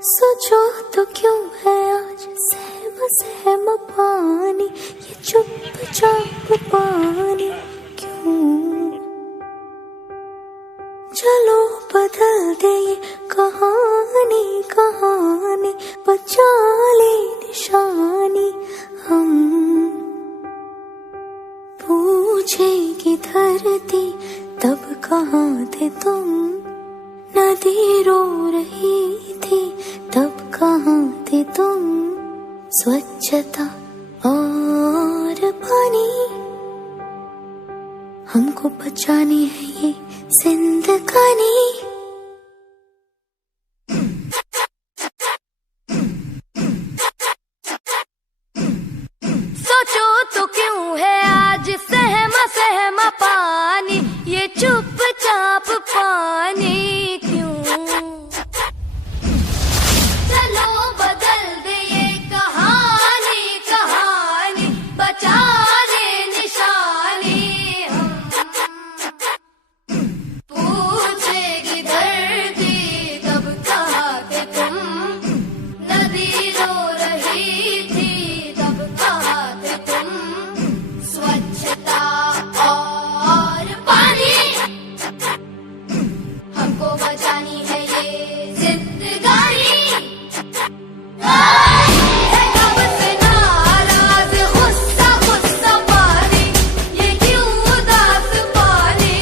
सोचो तो क्यों है आज सहम सहम पानी, ये चुपचाप पानी क्यों? चलो बदल दे ये कहानी कहानी, बचा ले निशानी हम। पूछेगी धरती तब कहाँ थे तुम, नदी रो रही थी तब कहाँ थे तुम। स्वच्छता और पानी हमको बचानी है ये जिंदगानी। सोचो तो क्यों है आज सहमा सहमा पानी, ये चुपचाप पानी क्यों? चलो बदल दे ये कहानी कहानी, बचा ले निशानी हम। पूछेगी धरती तब कहाँ थे तुम, नदी रो रही थी तब कहाँ थे तुम। स्वच्छता और पानी हमको बचानी है ये जिंदगानी। है कब से नाराज गुस्सा गुस्सा पानी, ये क्यों उदास पानी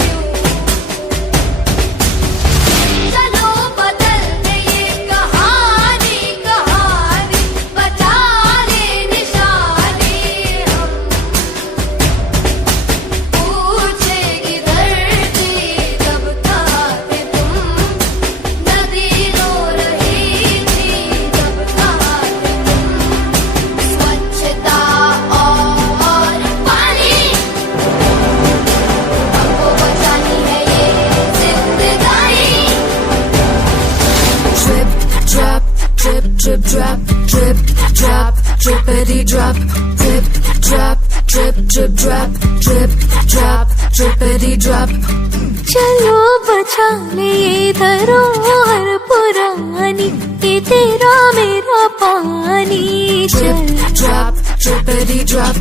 क्यों? चलो बदल दे ये कहानी कहानी, बचा ले निशानी हम। पूछेगी धरती तब कहाँ थे तुम, नदी रो रही थी तब कहाँ थे तुम। स्वच्छता और पानी हमको बचानी है ये जिंदगानी। Drip, drip, drip, drop, drip, drop, drippity drop, drip, drop, drip, drip, drop, drip, drop, drippity drop. चलो बचा ले ये धरोहर पुरानी, ये तेरा मेरा पानी। Drip, drop, drippity drop.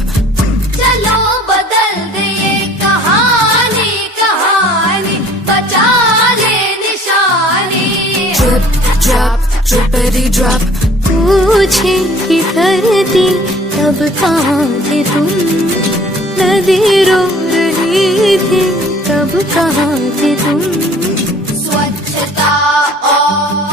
चलो बदल दे ये कहानी कहानी, बचा ले निशानी। Drip, drop, drippity drop. पूछेगी धरती तब कहाँ थे तुम, नदी रो रही थी तब कहाँ थे तुम। स्वच्छता और